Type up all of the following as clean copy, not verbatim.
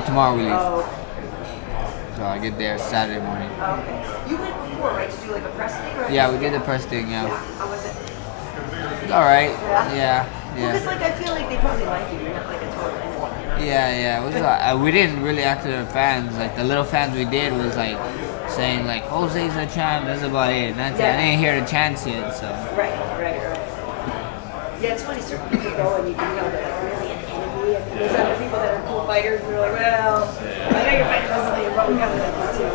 Tomorrow we leave. Oh. So I get there Saturday morning. Okay. You went before, right, to do like a press thing? Or Yeah, we did the press thing, yeah. How was it? It's alright. Yeah? Yeah. Because, like, I feel like they probably like you. You're not like a total enemy. Yeah. It was, we didn't really act to the fans. Like, the little fans we did was, like, saying, like, Jose's a champ, that's about it. That's it. I didn't hear the chants yet, so. Right. Yeah, it's funny, certain people go and you can tell they're like really an enemy, and there's other people that are cool fighters and you're like, well, I know you're fighting wrestling, but we kind of love you too.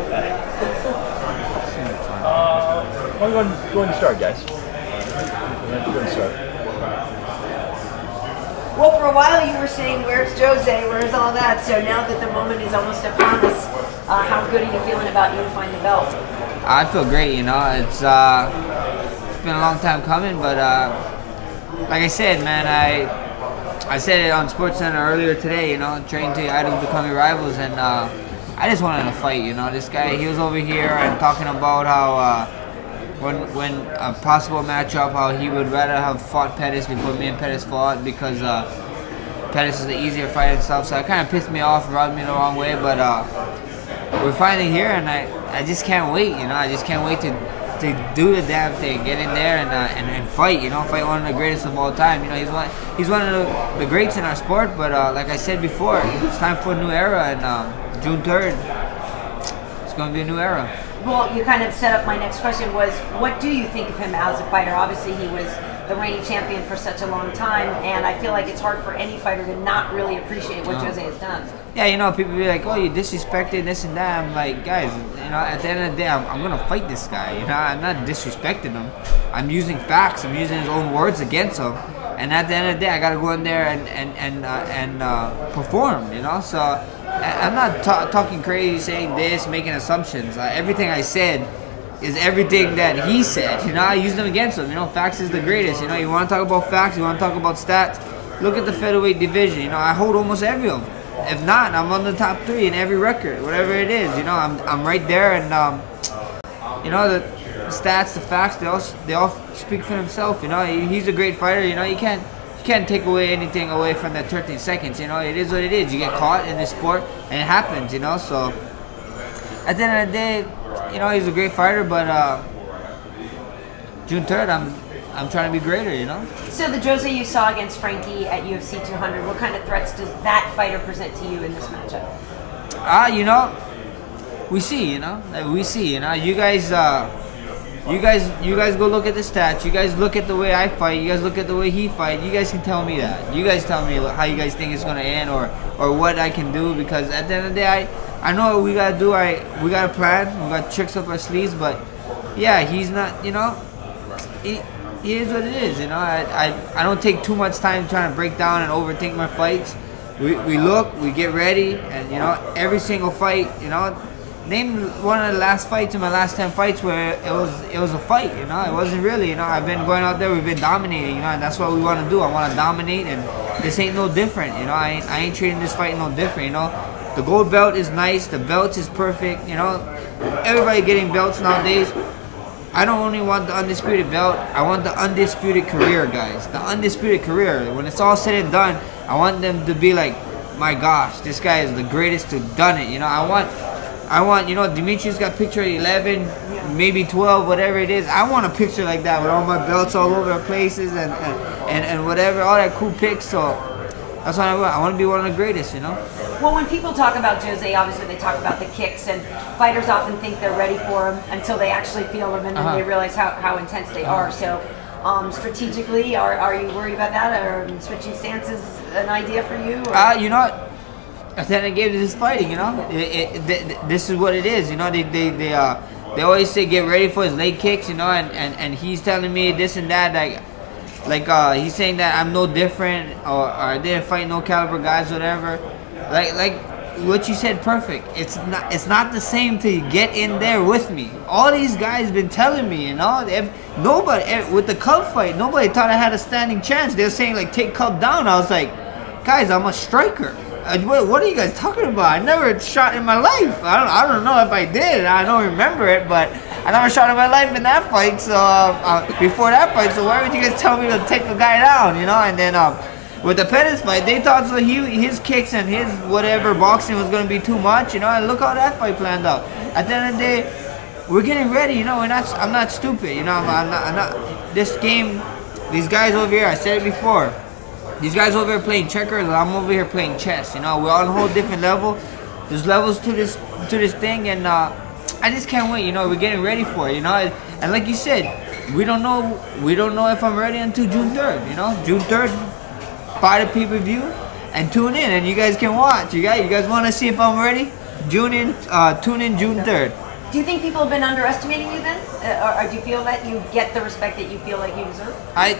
Why are you going to start, guys? Go to start. Well, for a while you were saying, where's Jose, where's all that, so now that the moment is almost upon us, how good are you feeling about unifying the belt? I feel great, you know, it's been a long time coming, but like I said, man, I said it on SportsCenter earlier today, you know, train to your idols becoming rivals, and I just wanted to fight, you know. This guy, he was over here and talking about how when a possible matchup, how he would rather have fought Pettis before me and Pettis fought because Pettis is the easier fight and stuff, so it kind of pissed me off, rubbed me the wrong way, but we're finally here, and I just can't wait, you know. I just can't wait to do the damn thing, get in there and fight, you know, fight one of the greatest of all time. You know, he's one of the greats in our sport, but like I said before, it's time for a new era, and June 3rd, it's going to be a new era. Well, you kind of set up my next question was, what do you think of him as a fighter? Obviously, he was the reigning champion for such a long time, and I feel like it's hard for any fighter to not really appreciate what Jose has done. Yeah, you know, people be like, oh, you disrespected this and that. I'm like, guys, you know, at the end of the day, I'm going to fight this guy. You know, I'm not disrespecting him. I'm using facts. I'm using his own words against him. And at the end of the day, I got to go in there and perform, you know. So I'm not talking crazy, saying this, making assumptions. Everything I said is everything that he said. You know, I used them against him. You know, facts is the greatest. You know, you want to talk about facts, you want to talk about stats. Look at the featherweight division. You know, I hold almost every of them. If not, I'm on the top 3 in every record, whatever it is. You know, I'm right there, and you know, the stats, the facts, they all speak for themselves. You know, he's a great fighter. You know, you can't take away anything away from that 13 seconds. You know, it is what it is. You get caught in this sport, and it happens. You know, so at the end of the day, you know, he's a great fighter, but June 3rd, I'm trying to be greater, you know? So the Jose you saw against Frankie at UFC 200, what kind of threats does that fighter present to you in this matchup? You know, we see, you know? We see, you know? You guys go look at the stats. You guys look at the way I fight. You guys look at the way he fight. You guys can tell me that. You guys tell me how you guys think it's going to end or what I can do, because at the end of the day, I know what we got to do. We got a plan. We got tricks up our sleeves, but yeah, he's not, you know, he is what it is, you know. I don't take too much time trying to break down and overthink my fights. We look, we get ready, and you know, every single fight, you know, name one of the last fights in my last 10 fights where it was a fight, you know. It wasn't really, you know. I've been going out there, we've been dominating, you know, and that's what we want to do. I want to dominate, and this ain't no different, you know. I ain't treating this fight no different, you know. The gold belt is nice, the belt is perfect, you know. Everybody getting belts nowadays. I don't only want the undisputed belt, I want the undisputed career, guys. The undisputed career. When it's all said and done, I want them to be like, my gosh, this guy is the greatest to done it, you know. I want, you know, Dimitri's got picture 11, maybe 12, whatever it is. I want a picture like that with all my belts all over the places and whatever, all that cool pics. So that's what I want. I want to be one of the greatest, you know. Well, when people talk about Jose, obviously they talk about the kicks, and fighters often think they're ready for them until they actually feel them, and then they realize how intense they are. So strategically, are you worried about that, or switching stances an idea for you? You know what? At the end of the game, this is fighting, you know. This is what it is, you know. They always say get ready for his leg kicks, you know, and he's telling me this and that, like he's saying that I'm no different, or I didn't fight no caliber guys, whatever. Like what you said, perfect. It's not the same till you get in there with me. All these guys been telling me, you know. With the Cub fight, nobody thought I had a standing chance. They were saying like take Cub down. I was like, guys, I'm a striker. What are you guys talking about? I never shot in my life. I don't know if I did. I don't remember it, but I never shot in my life in that fight. So before that fight, so why would you guys tell me to take a guy down? You know, and then with the Pettis fight, they thought so his kicks and his whatever boxing was gonna be too much, you know. And look how that fight planned out. At the end of the day, we're getting ready, you know. I'm not stupid, you know. I'm not. This game, these guys over here, I said it before. These guys over here playing checkers, I'm over here playing chess. You know, we're on a whole different level. There's levels to this thing, and I just can't wait. You know, we're getting ready for it. You know, and like you said, we don't know if I'm ready until June 3rd. You know, June 3rd, buy the pay-per-view and tune in, and you guys can watch. You guys want to see if I'm ready? Tune in June 3rd. Do you think people have been underestimating you then, or do you feel that you get the respect that you feel like you deserve? I've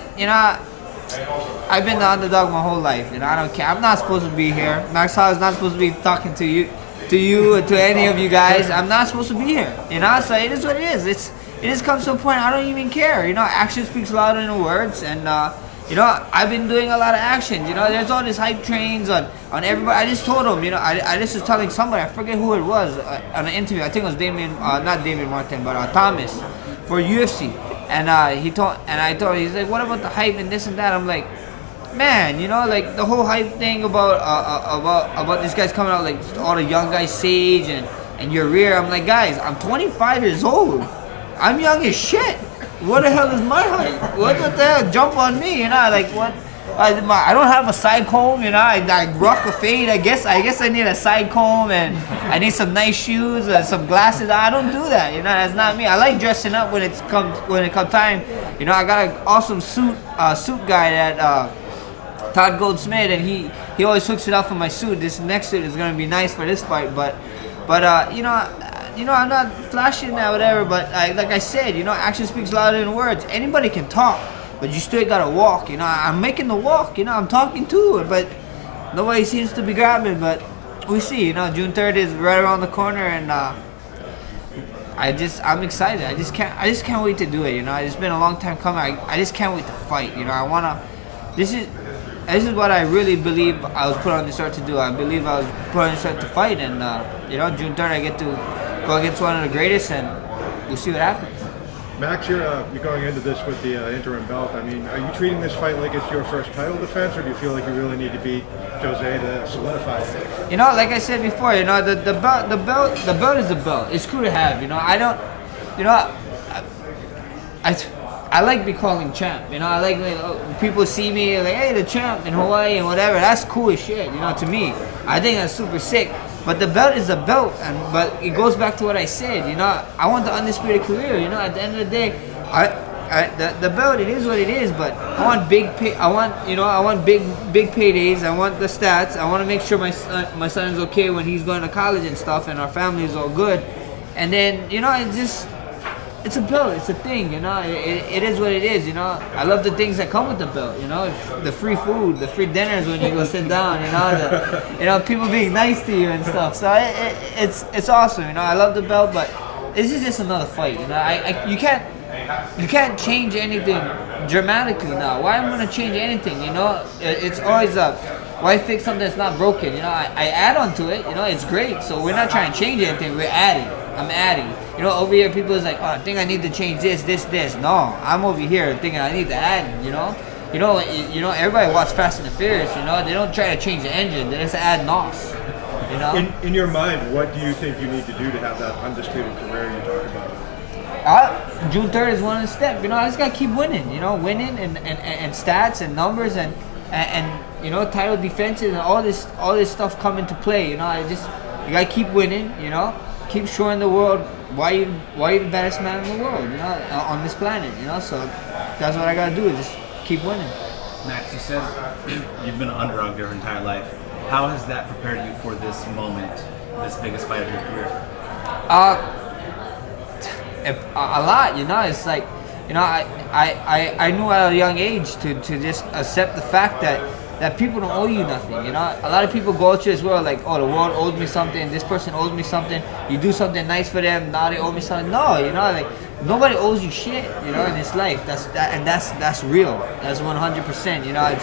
been the underdog my whole life, and I don't care. I'm not supposed to be here. Max Hall is not supposed to be talking to you, or to any of you guys. I'm not supposed to be here. You know, so it is what it is. It just comes to a point I don't even care. You know, action speaks louder than words, and you know, I've been doing a lot of actions. You know, there's all these hype trains on everybody. I just told them, you know, I just was telling somebody, I forget who it was, on an interview. I think it was not Damien Martin, but Thomas for UFC. And I told him, he's like, what about the hype and this and that? I'm like, man, you know, like the whole hype thing about these guys coming out, like all the young guys, Sage and your rear. I'm like, guys, I'm 25 years old. I'm young as shit. What the hell is my height? What the hell? Jump on me, you know? Like what? I don't have a side comb, you know. I rock a fade. I guess I need a side comb, and I need some nice shoes and some glasses. I don't do that, you know. That's not me. I like dressing up when it comes time. You know, I got an awesome suit guy that Todd Goldsmith, and he always hooks it up for my suit. This next suit is gonna be nice for this fight, but you know, I'm not flashing that whatever. But like I said, you know, action speaks louder than words. Anybody can talk, but you still gotta walk. You know, I'm making the walk. You know, I'm talking to it, but nobody seems to be grabbing. But we see. You know, June 3rd is right around the corner, and I'm excited. I just can't wait to do it. You know, it's been a long time coming. I just can't wait to fight. You know, This is what I really believe I was put on this earth to do. I believe I was put on this earth to fight, and you know, June 3rd I get to go against one of the greatest, and we'll see what happens. Max, you're going into this with the interim belt. I mean, are you treating this fight like it's your first title defense, or do you feel like you really need to beat Jose to solidify it? You know, like I said before, you know, the belt is the belt. It's cool to have. You know, I like be calling champ. You know, I like when people see me like, hey, the champ in Hawaii and whatever. That's cool as shit. You know, to me, I think that's super sick. But the belt is a belt, but it goes back to what I said. You know, I want the undisputed career. You know, at the end of the day, the belt, it is what it is. But I want big paydays. I want the stats. I want to make sure my son is okay when he's going to college and stuff, and our family is all good. And then, you know, it's a belt. It's a thing. You know, it is what it is. You know, I love the things that come with the belt. You know, the free food, the free dinners when you go sit down. You know, people being nice to you and stuff. So it's awesome. You know, I love the belt, but this is just another fight. You know, you can't change anything dramatically now. Why am I gonna change anything? You know, it's always why fix something that's not broken? You know, I add on to it. You know, it's great. So we're not trying to change anything. We're adding. I'm adding. You know, over here, people is like, oh, I think I need to change this. No, I'm over here thinking I need to add. You know, everybody watch Fast and the Furious. You know, they don't try to change the engine. They just add NOS. You know. In your mind, what do you think you need to do to have that undisputed career you talk about? June 3rd is one step. You know, I just gotta keep winning. You know, winning and stats and numbers and you know, title defenses and all this stuff come into play. You know, you gotta keep winning. You know. Keep showing the world why you the baddest man in the world, you know, on this planet, you know. So that's what I gotta do, is just keep winning. Max, you said you've been an underdog your entire life. How has that prepared you for this moment, this biggest fight of your career? A lot, you know. It's like, you know, I knew at a young age to just accept the fact that people don't owe you nothing, you know. A lot of people go out to this world like, oh, the world owes me something, this person owes me something, you do something nice for them, now they owe me something. No, you know, like, nobody owes you shit, you know, in this life. That's real. That's 100%, you know.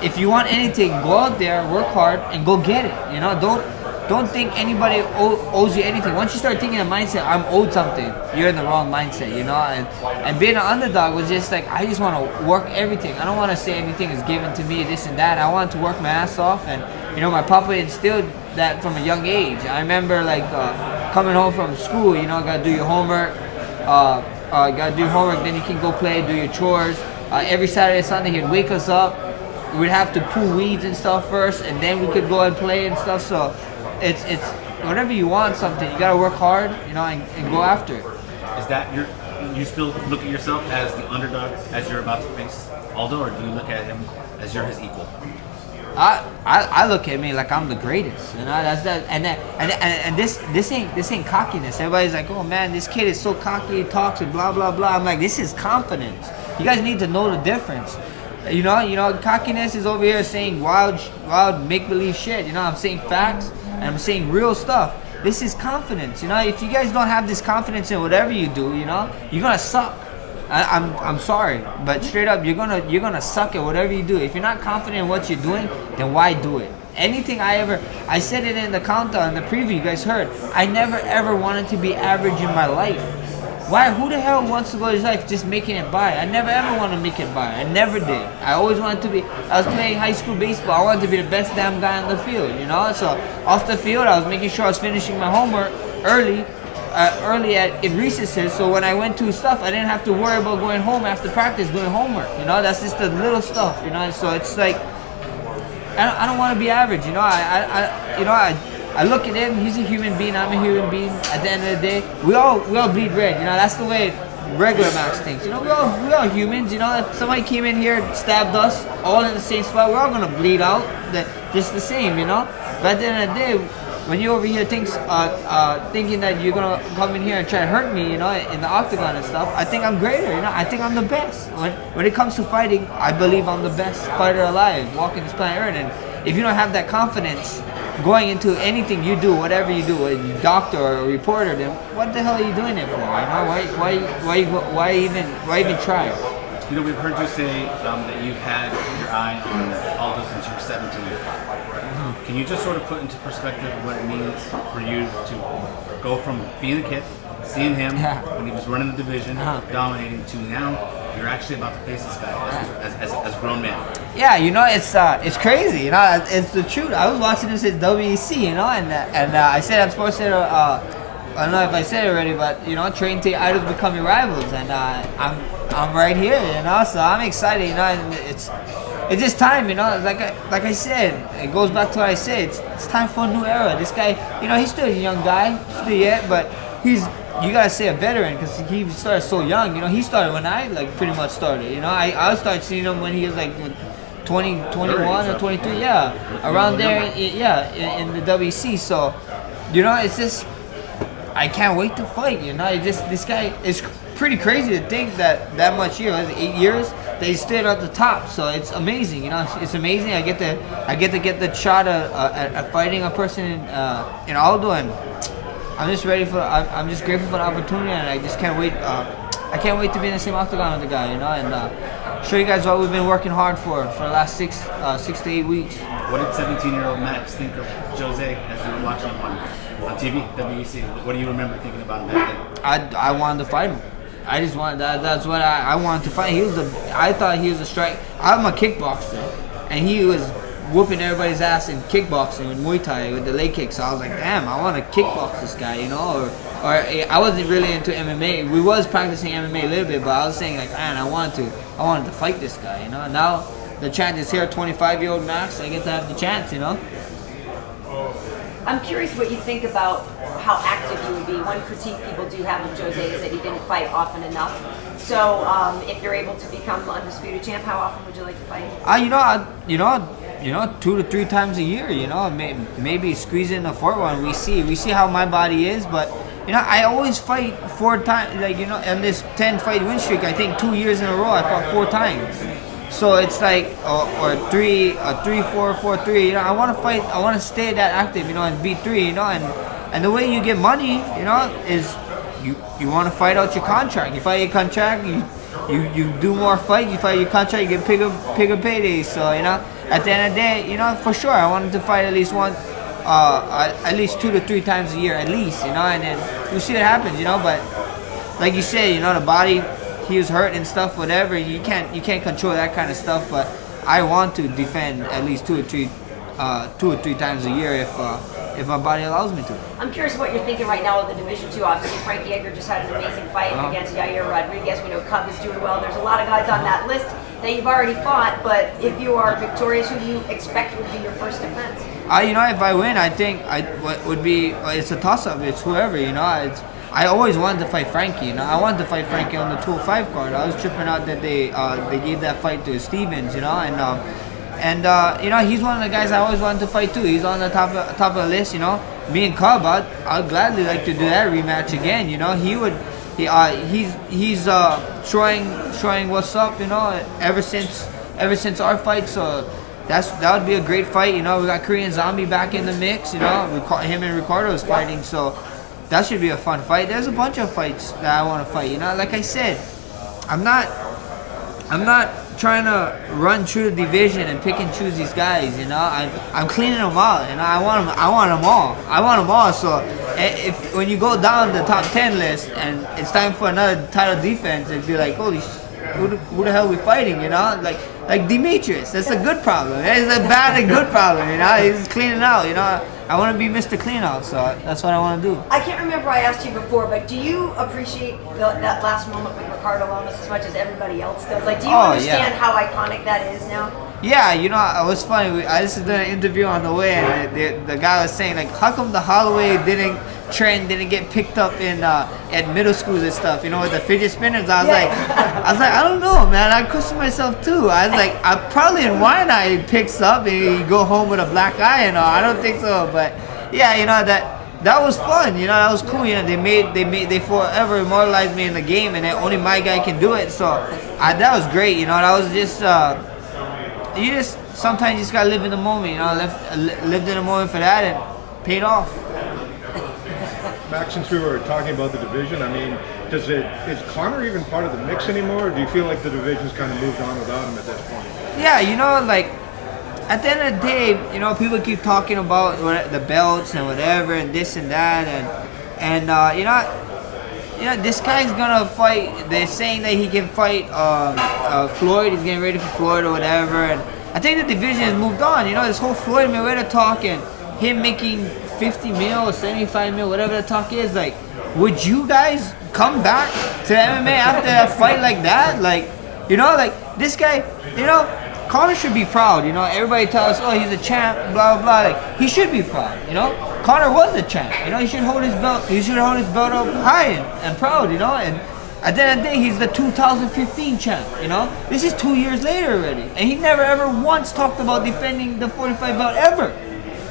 If you want anything, go out there, work hard, and go get it, you know. don't think anybody owes you anything. Once you start thinking a mindset, I'm owed something, you're in the wrong mindset, you know. And being an underdog was just like, I just want to work everything. I don't want to say everything is given to me, this and that. I wanted to work my ass off, and you know, my papa instilled that from a young age. I remember like coming home from school, you know, gotta do your homework, gotta do your homework, then you can go play, do your chores. Every Saturday, Sunday, he'd wake us up. We'd have to pull weeds and stuff first, and then we could go and play and stuff. So it's whenever you want something, you gotta work hard, you know, and go after it. Is that you still look at yourself as the underdog as you're about to face Aldo, or do you look at him as you're his equal? I look at me like I'm the greatest, you know. That's that, and this ain't cockiness. Everybody's like, oh man, this kid is so cocky, he talks and blah blah blah. I'm like, this is confidence. You guys need to know the difference. You know, cockiness is over here saying wild make-believe shit. You know, I'm saying facts and I'm saying real stuff. This is confidence. You know, if you guys don't have this confidence in whatever you do, you know, you're gonna suck. I'm sorry, but straight up, you're gonna suck at whatever you do. If you're not confident in what you're doing, then why do it? Anything I said it in the countdown, in the preview, you guys heard. I never ever wanted to be average in my life. Why? Who the hell wants to go his life just making it by? I never ever want to make it by. I never did. I always wanted to be. I was playing high school baseball. I wanted to be the best damn guy on the field, you know. So off the field, I was making sure I was finishing my homework early in recesses. So when I went to stuff, I didn't have to worry about going home after practice doing homework. You know, that's just the little stuff. You know, so it's like I don't want to be average. You know, I look at him, he's a human being, I'm a human being. At the end of the day, we all bleed red, you know, that's the way regular Max thinks. You know, we all humans, you know, if somebody came in here and stabbed us all in the same spot, we're all gonna bleed out just the same, you know. But at the end of the day, when you over here thinking that you're gonna come in here and try to hurt me, you know, in the octagon and stuff, I think I'm greater, you know, I think I'm the best. When it comes to fighting, I believe I'm the best fighter alive, walking this planet Earth. And if you don't have that confidence going into anything you do, whatever you do, a doctor or a reporter, then what the hell are you doing it for? You know, why even try? You know, we've heard you say that you've had your eye on Aldo since you were 17. Can you just sort of put into perspective what it means for you to go from being a kid, seeing him when he was running the division, dominating, to now you're actually about to face this guy as a grown man? Yeah, you know, it's crazy, you know, it's the truth. I was watching this at WEC, you know, and I said I'm supposed to, I don't know if I said it already, but, you know, train to idols become your rivals, and I'm right here, you know, so I'm excited, you know, and it's just time, you know, like I said, it goes back to what I said, it's time for a new era. This guy, you know, he's still a young guy, still yet, but you gotta say a veteran, because he started so young, you know. He started when I like pretty much started, you know. I started seeing him when he was like 20, 21 or 22, yeah, around there, in the WC. So, you know, it's just, I can't wait to fight, you know. This guy is pretty crazy to think that much years, 8 years, they stayed at the top. So it's amazing, you know. It's amazing. I get to get the shot at fighting a person in Aldo, and I'm just ready for. I'm just grateful for the opportunity, and I just can't wait. I can't wait to be in the same octagon with the guy, you know, and show you guys what we've been working hard for the last 6 to 8 weeks. What did 17-year-old Max think of Jose as you were watching him on TV, WEC? What do you remember thinking about him back then? I wanted to fight him. I just wanted that. That's what I wanted to fight. I thought he was a strike. I'm a kickboxer, and he was whooping everybody's ass in kickboxing with Muay Thai with the leg kicks. So I was like, damn, I want to kickbox this guy, you know. Or I wasn't really into MMA. We was practicing MMA a little bit, but I was saying like, man, I wanted to fight this guy, you know. Now the chance is here. 25-year-old Max, I get to have the chance, you know. I'm curious what you think about how active he would be. One critique people do have of Jose is that he didn't fight often enough. So if you're able to become undisputed champ, how often would you like to fight? You know, 2 to 3 times a year. You know, maybe squeeze in a 4th one. We see how my body is, but you know, I always fight 4 times. Like, you know, in this 10-fight win streak, I think 2 years in a row I fought 4 times. So it's like, or 3-4, 4-3. You know, I want to fight. I want to stay that active. You know, and beat 3. You know, and the way you get money, you know, is you want to fight out your contract. You fight your contract. You do more fight. You fight your contract. You get bigger paydays. So you know, at the end of the day, you know, for sure, I wanted to fight at least one at least 2 to 3 times a year, at least, you know, and then we'll see what happens, you know. But like you said, you know, the body, he was hurt and stuff, whatever. You can't control that kind of stuff. But I want to defend at least 2 or 3 times a year if my body allows me to. I'm curious what you're thinking right now with the Division 2. Obviously, Frankie Edgar just had an amazing fight against Yair Rodriguez. We know Cub is doing well. There's a lot of guys on that list that you've already fought, but if you are victorious, who do you expect would be your first defense? You know, if I win, I think it's a toss-up. It's whoever, you know. I always wanted to fight Frankie. You know, I wanted to fight Frankie on the 205 card. I was tripping out that they gave that fight to Stevens, you know, and you know, he's one of the guys I always wanted to fight too. He's on the top of the list, you know. Me and Cub, I'd gladly like to do that rematch again. You know, he's showing what's up, you know, ever since our fight. So that would be a great fight. You know, we got Korean Zombie back in the mix. You know, him and Ricardo is fighting, so that should be a fun fight. There's a bunch of fights that I want to fight. You know, like I said, I'm not trying to run through the division and pick and choose these guys. You know, I'm cleaning them out. You know, I want them all. So if when you go down the top 10 list and it's time for another title defense, it'd be like, holy, who the hell are we fighting? You know, like Demetrius. That's a good problem. It's a bad and good problem. You know, he's cleaning out. You know, I want to be Mr. Clean Out, so that's what I want to do. I can't remember I asked you before, but do you appreciate that last moment with Ricardo Lamas as much as everybody else does? Like, do you understand how iconic that is now? Yeah, you know, it was funny. I just did an interview on the way, and the guy was saying, like, how come the Holloway didn't get picked up in at middle schools and stuff, you know, with the fidget spinners? I was like, I don't know, man. I question myself too. I was like, I probably in Wyandotte picks up and you go home with a black eye and all. I don't think so, but yeah, you know, that was fun. You know, that was cool. You know, they forever immortalized me in the game, and only my guy can do it. So that was great. You know, that was just sometimes you just gotta live in the moment. You know, lived in the moment for that and paid off. Max, since we were talking about the division, I mean, is Conor even part of the mix anymore, or do you feel like the division's kind of moved on without him at this point? Yeah, you know, like, at the end of the day, you know, people keep talking about the belts and whatever and this and that, and you know, this guy's gonna fight. They're saying that he can fight Floyd. He's getting ready for Floyd or whatever, and I think the division has moved on. You know, this whole Floyd Mayweather talk and him making 50 mil or 75 mil, whatever the talk is, like, would you guys come back to MMA after a fight like that? Like, you know, like, this guy, you know, Conor should be proud. You know, everybody tells us, oh, he's a champ, blah, blah, blah. Like, he should be proud, you know? Conor was a champ, you know? He should hold his belt up high and proud, you know? And at the end of the day, he's the 2015 champ, you know? This is 2 years later already. And he never ever once talked about defending the 45 belt ever.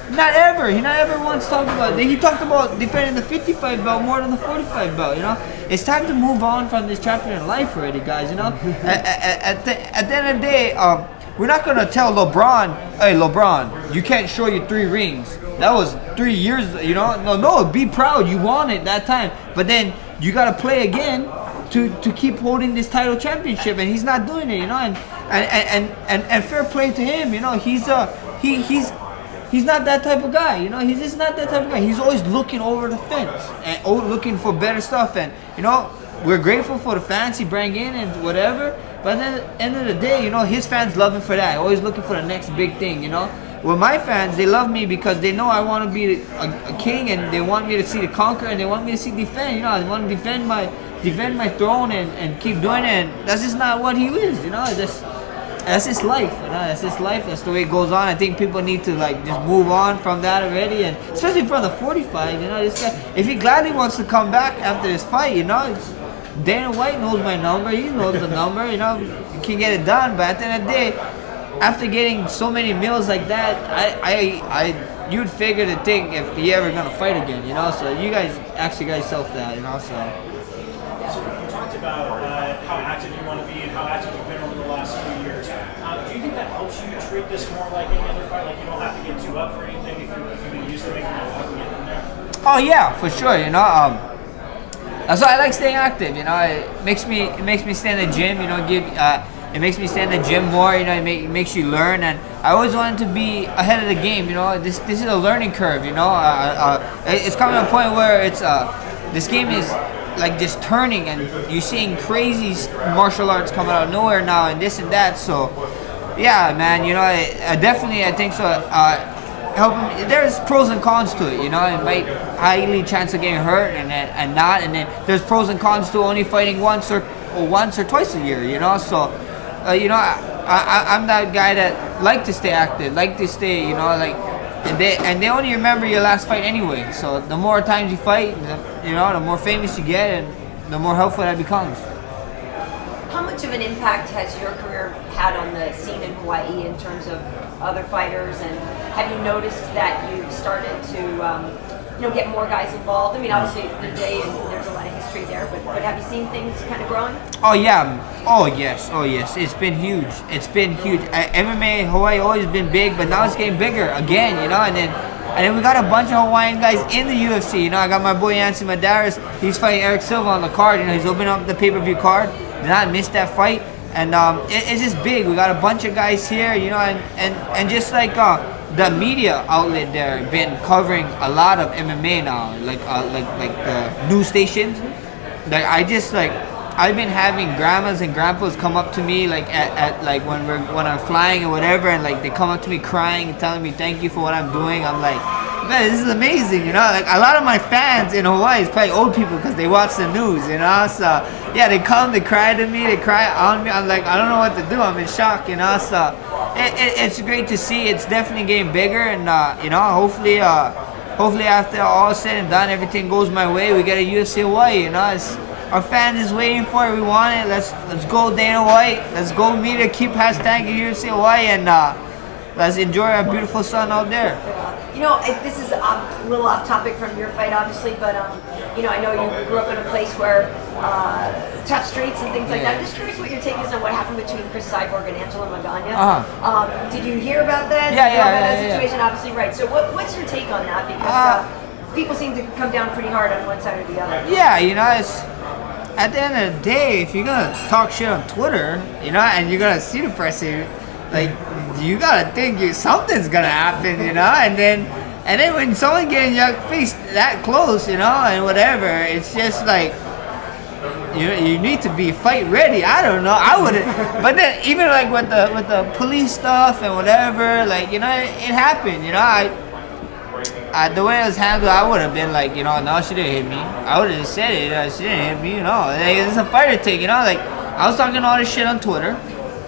Not ever. He not ever once talked about it. He talked about defending the 55 belt more than the 45 belt, you know? It's time to move on from this chapter in life already, guys, you know? At the end of the day, we're not going to tell LeBron, hey, LeBron, you can't show your 3 rings. That was 3 years, you know? No, be proud. You won it that time. But then you got to play again to keep holding this title championship, and he's not doing it, you know? And fair play to him, you know? He's not that type of guy, you know. He's just not that type of guy. He's always looking over the fence and looking for better stuff. And you know, we're grateful for the fans he bring in and whatever. But at the end of the day, you know, his fans love him for that. Always looking for the next big thing, you know. Well, my fans, they love me because they know I want to be a king, and they want me to see the conquer, and they want me to see defend. You know, I want to defend my throne and keep doing it. And that's just not what he is, you know. That's his life, you know. That's his life. That's the way it goes on. I think people need to like just move on from that already, and especially from the 45. You know, this guy, if he gladly wants to come back after this fight, you know, Dana White knows my number. He knows the number. You know, you can get it done. But at the end of the day, after getting so many meals like that, you'd figure to think if he ever gonna fight again. You know, so you guys ask yourself that. You know, so. So you talked about how active you want to be and how active you've been over the last few years. Do you think that helps you treat this more like any other fight? Like you don't have to get too up for anything if you've been used to making it walk and getting in there? Oh yeah, for sure. You know, that's why I like staying active. You know, it makes me stay in the gym. You know, it makes me stay in the gym more. You know, it makes you learn. And I always wanted to be ahead of the game. You know, this is a learning curve. You know, it's coming to a point where it's this game is like just turning, and you're seeing crazy martial arts coming out of nowhere now, and this and that. So, yeah, man, you know, I think so. Helping, there's pros and cons to it. You know, it might highly chance of getting hurt, and not, and then there's pros and cons to only fighting once or twice a year. You know, so you know, I'm that guy that like to stay active, like to stay, you know, like. And they only remember your last fight anyway. So the more times you fight, you know, the more famous you get, and the more helpful that becomes. How much of an impact has your career had on the scene in Hawaii in terms of other fighters? And have you noticed that you've started to, you know, get more guys involved? I mean, obviously the day and there's a lot of history there, but have you seen things kind of growing? Oh yeah, oh yes. It's been huge. It's been huge. MMA Hawaii always been big, but now it's getting bigger again. You know, and then we got a bunch of Hawaiian guys in the UFC. You know, I got my boy Yancy Madaris. He's fighting Eric Silva on the card. You know, he's opening up the pay-per-view card. Did not miss that fight, and it's just big. We got a bunch of guys here. You know, and just like. The media outlet there been covering a lot of MMA now, like the news stations. Like I've been having grandmas and grandpas come up to me like at like when I'm flying or whatever, and like they come up to me crying and telling me thank you for what I'm doing. I'm like, man, this is amazing, you know. Like a lot of my fans in Hawaii is probably old people because they watch the news, you know. So yeah, they come, they cry to me, they cry on me. I'm like, I don't know what to do. I'm in shock, you know. So it's great to see. It's definitely getting bigger, and you know, hopefully after all is said and done, everything goes my way. We get a UFC Hawaii, you know. Our fans is waiting for it. We want it. Let's go Dana White. Let's go meet her. Keep hashtag UFC Hawaii, and let's enjoy our beautiful sun out there. You know, this is a little off topic from your fight, obviously, but you know, I know you grew up in a place where tough streets and things like that. I'm just curious what your take is on what happened between Cris Cyborg and Angela Magana. Did you hear about that? That situation, obviously, right. So what's your take on that? Because people seem to come down pretty hard on one side or the other. Yeah, you know, it's at the end of the day, if you're gonna talk shit on Twitter, you know, and you're gonna see the press here, like, you gotta think something's gonna happen, you know, and then when someone getting your face that close, you know, and whatever, it's just like you need to be fight ready. I don't know, I wouldn't, but then even like with the police stuff and whatever, like, you know, it happened, you know. The way it was handled, I would have been like, you know, no, she didn't hit me. I would have just said it, she didn't hit me, you know. Like, it's a fighter take, you know. Like, I was talking all this shit on Twitter.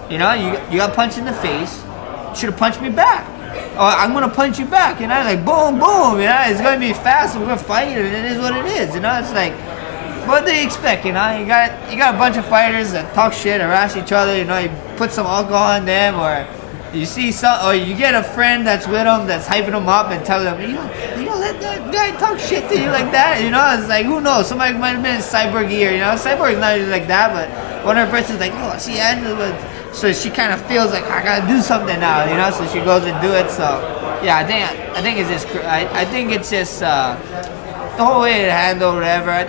You know, you got punched in the face. You should have punched me back. Or I'm gonna punch you back, you know. Like, boom, boom, you know. It's gonna be fast. We're gonna fight, and it is what it is, you know. It's like, what do you expect, you know? You got a bunch of fighters that talk shit, harass each other. You know, you put some alcohol on them, or you see or you get a friend that's with them that's hyping them up and telling them, you don't let that guy talk shit to you like that, you know. It's like, who knows? Somebody might have been in Cyborg ear, you know. Cyborg's not really like that, but one of her person's like, oh, she Angela, so she kind of feels like I gotta do something now, you know. So she goes and do it. So yeah, I think it's just I think it's just the whole way it handled whatever.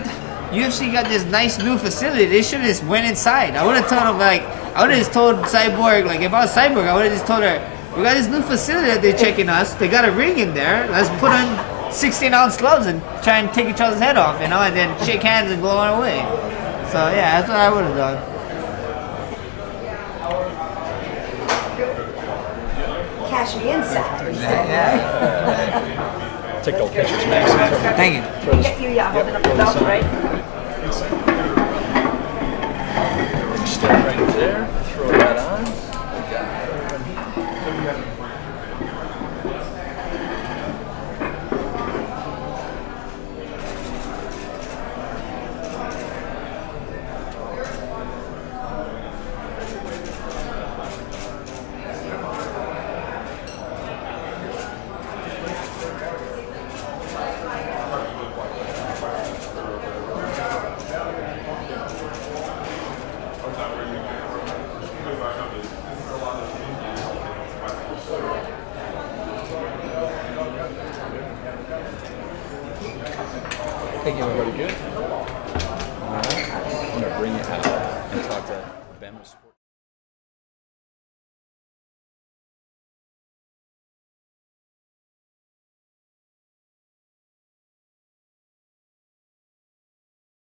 UFC got this nice new facility. They should have just went inside. I would have told them, like, I would have just told Cyborg, like, if I was Cyborg, I would have just told her, we got this new facility that they're checking us. They got a ring in there. Let's put on 16-ounce gloves and try and take each other's head off, you know, and then shake hands and go on our way. So yeah, that's what I would have done. Cash me inside. Yeah. Take those pictures, Max. Thank you. Holding up the belt, right? Step right there, throw that on. Thank you, everybody. Good. All right. I'm going to bring you out and talk to Ben.